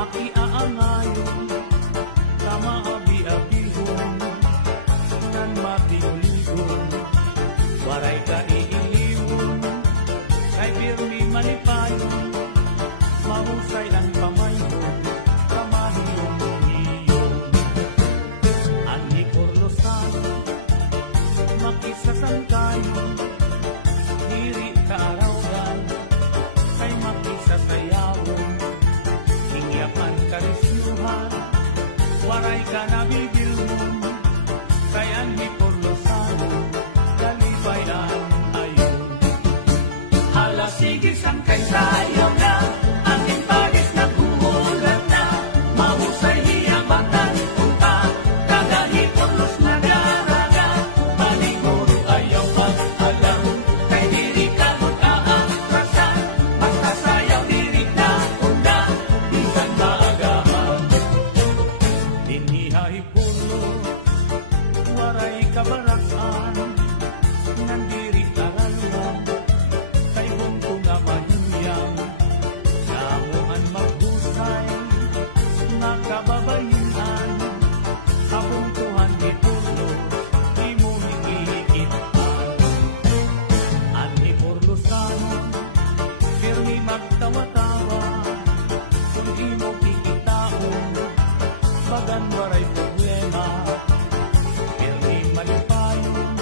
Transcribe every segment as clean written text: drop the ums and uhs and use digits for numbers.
makiaangayon, tama abi-abihon, nan matiuligon, waray ka iiliwon, kay pirmi malipayon, mahusay ang pamayon, kamahiyong iyon. Ang ikorlosan, makisasangkayon, diri kaarawan, kay makisasayawon, hingyapan karisyuhan, waray ka nabibilmon, kay ang ikorlosan, dalibayan ayon. Hala sige sangkay sayo na, ang impagis na buhulan na, mahusay hiyabatan punta, kagahiporlos na daraga, maliguro ayaw pag-alam, kay diri ka mag-aatrasan, basta sayaw diri na unda, bisan maagahan. Dinihay pulo, waray kabarakan, nandiri taraluan, kay bunto nga mahiyang, namuhan maghusay, nakababayian, kabuntuhan itulo, imo hikihikitan. Ani porlusanon, pirmi magtawa-tawa, kung imo kikitaon, bagan waray problema, pirmi malipayon,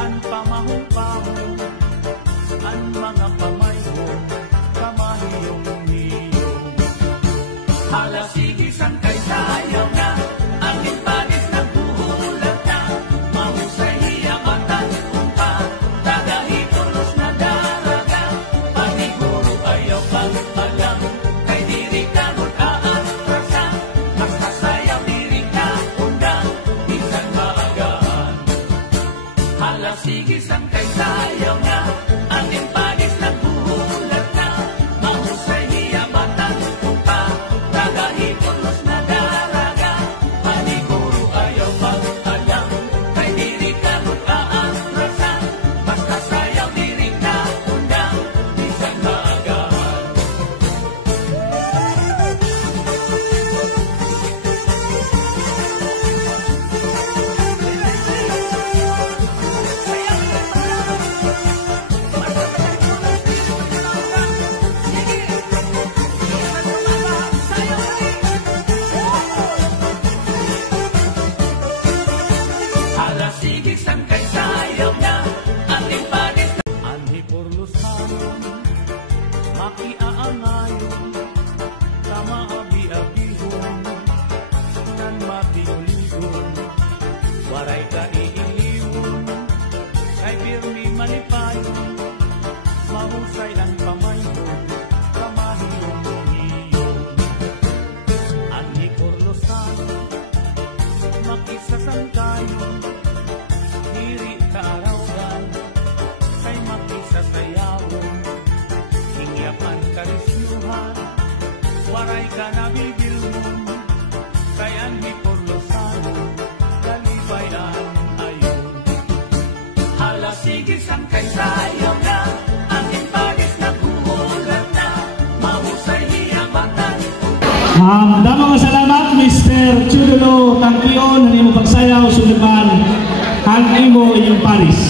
an pamahong-pahong, an mga pamay mo, kamahiyong iyong. Hala sige sangkay sayaw na, ang impagis na buhulat na, mahusay hiyabatan punta, tagahitulos na daraga, paniguro ayaw pag-alam, kay diri ka mag-aatrasan, basta sayaw diri ka undang, bisan maagaan. Hala sige sangkay sayaw na, ang impagis na buhulat na, mahusay hiyabatan punta, tagahitulos na daraga, paniguro ayaw pag-alam, kay diri ka mag-aatrasan, basta sayaw diri ka undang, bisan maagaan. Hala sige sangkay sayaw na, ang impagis na anhi porlusanon, makiaangayon, tama abi-abihon, nan matiuligon, waray ka iiliwon, kay pirmi malipayon, mahusay ang pamayon, kamahiyong iyon. Anhi porlusanon, makisasangkayon, diri kaarawan, kay makisasayawon, hingyapan karisyuhan, waray ka nabibilmon, kay ang iporlosanon, dalibayan ayon. Hala sige sangkay sayaw na, ang impagis na buhulat na, mahusay hiyabatan. Damo nga salamat Mr. Chudulo Tangkion, ang imo pagsayaw sulipan ang imo inyong Paris.